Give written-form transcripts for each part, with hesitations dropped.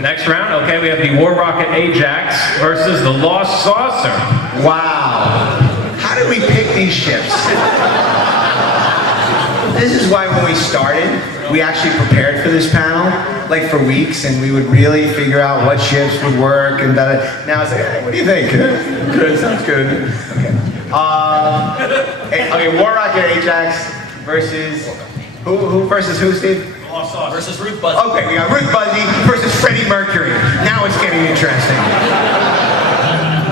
Next round, okay, we have the War Rocket Ajax versus the Lost Saucer. Wow. How did we pick these ships? This is why when we started, we actually prepared for this panel, like for weeks, and we would really figure out what ships would work and that. Now it's like, hey, what do you think? Good, sounds good. Okay. Okay, War Rocket Ajax versus who versus who, Steve? Lost Saucer versus Ruth Buzzy. Okay, we got Ruth Buzzy versus Freddie Mercury. Now it's getting interesting.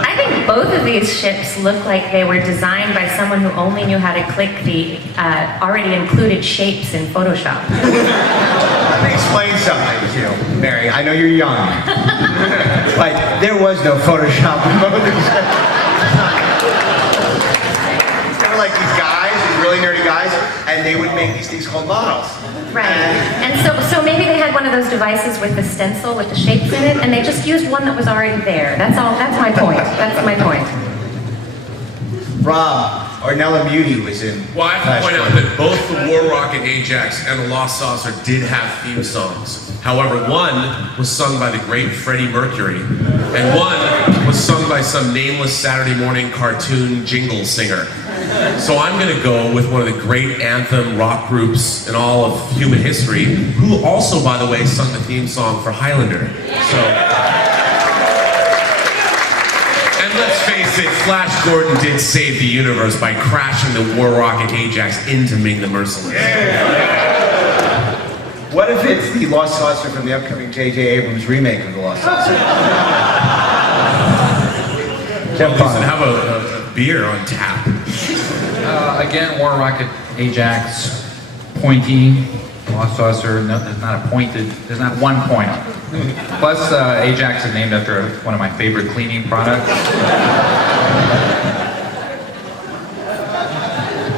I think both of these ships look like they were designed by someone who only knew how to click the already included shapes in Photoshop. Let me explain something to you, Mary. I know you're young, but there was no Photoshop in both of these ships. They were like these guys, these really nerdy guys, and they would make these things called models. Right. And so maybe they had one of those devices with the stencil with the shapes in it, and they just used one that was already there. That's all. That's my point. That's my point. Rob, Ornella Muti was in. Well, I have to point out that both the War Rocket Ajax and the Lost Saucer did have theme songs. However, one was sung by the great Freddie Mercury, and one was sung by some nameless Saturday morning cartoon jingle singer. So I'm going to go with one of the great anthem rock groups in all of human history, who also, by the way, sung the theme song for Highlander. So, and let's face it, Flash Gordon did save the universe by crashing the War Rocket Ajax into Ming the Merciless. What if it's the Lost Saucer from the upcoming J.J. Abrams remake of the Lost Saucer? Have a beer on tap. Again, War Rocket Ajax, pointy, Lost Saucer, no, there's not a pointed, there's not one point on it. Plus, Ajax is named after one of my favorite cleaning products.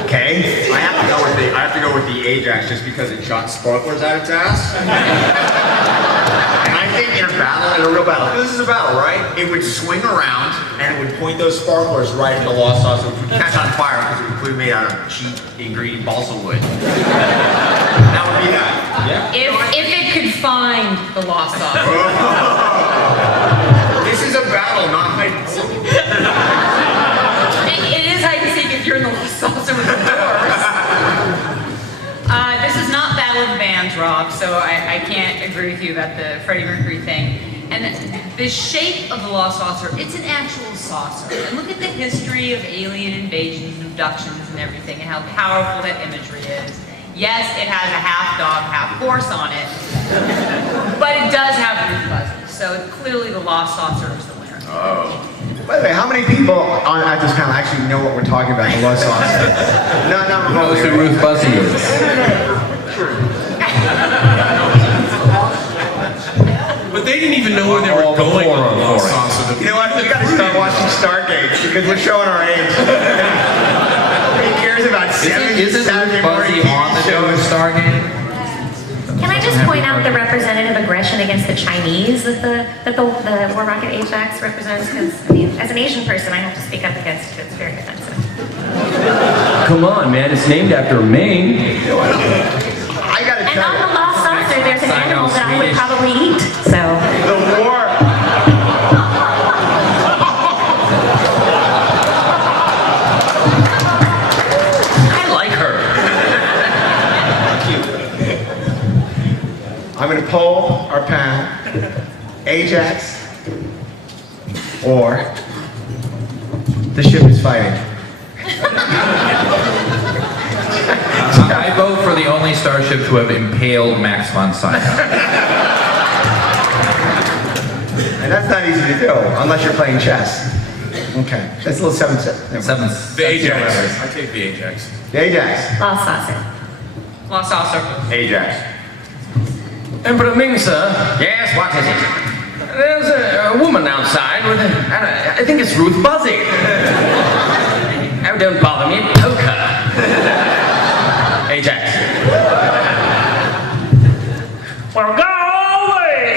Okay. I have to go with the Ajax just because it shot sparklers out of its ass. And I think in a real battle, this is a battle, right? It would swing around and it would point those sparklers right at the Lost Saucer, which would catch on fire because it would be made out of cheap ingredient balsa wood. That would be that. Yeah. If it could find the Lost Saucer. This is a battle, not hide and seek. It is hide and seek if you're in the Lost Saucer with the doors. This is not Battle of the Bands, Rob, so I can't agree with you about the Freddie Mercury thing. And the shape of the Lost Saucer, it's an actual saucer. And look at the history of alien invasions and abductions and everything, and how powerful that imagery is. Yes, it has a half dog, half horse on it, but it does have Ruth Buzzy, so clearly the Lost Saucer is the winner. Oh. By the way, how many people at this panel actually know what we're talking about, the Lost Saucer? No, not Knows who Ruth Buzzy is. But they didn't even know where they were going on the Lost Saucer. You know what? We got to start watching Stargate because we're showing our age. Nobody cares about Isn't Saturday Ruth morning Buzzy on the show Stargate? Can I just point out the representative aggression against the Chinese that the War Rocket Ajax represents? Because, I mean, as an Asian person, I have to speak up against it. It's very offensive. Come on, man, it's named after Ming. I got to And tell on the you, Lost Saucer, there's an animal that I would probably eat. So. the war. I like her. I'm going to poll our panel, Ajax or the ship is fighting. I vote for the only starship to have impaled Max von Sydow. And that's not easy to do, unless you're playing chess. Okay, that's a little 7-7. The Ajax. I take the Ajax. The Ajax. Lost Saucer. Lost Saucer. Ajax. Emperor Ming, sir. Yes, what is it? There's a woman outside with I think it's Ruth Buzzy. Oh, don't bother me. Poke her. Ajax. Well, go all the way.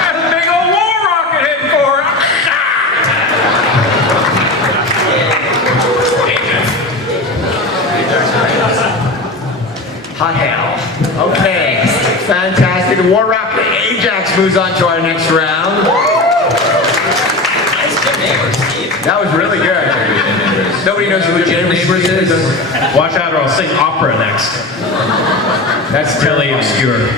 That's a big old war rocket heading for her. Hot hell. Okay, fantastic. War Rocket Ajax moves on to our next round. Nice good neighbor, Steve. That was really good. Nobody knows who Jim Neighbors is. Watch out or I'll sing opera next. That's Really obscure.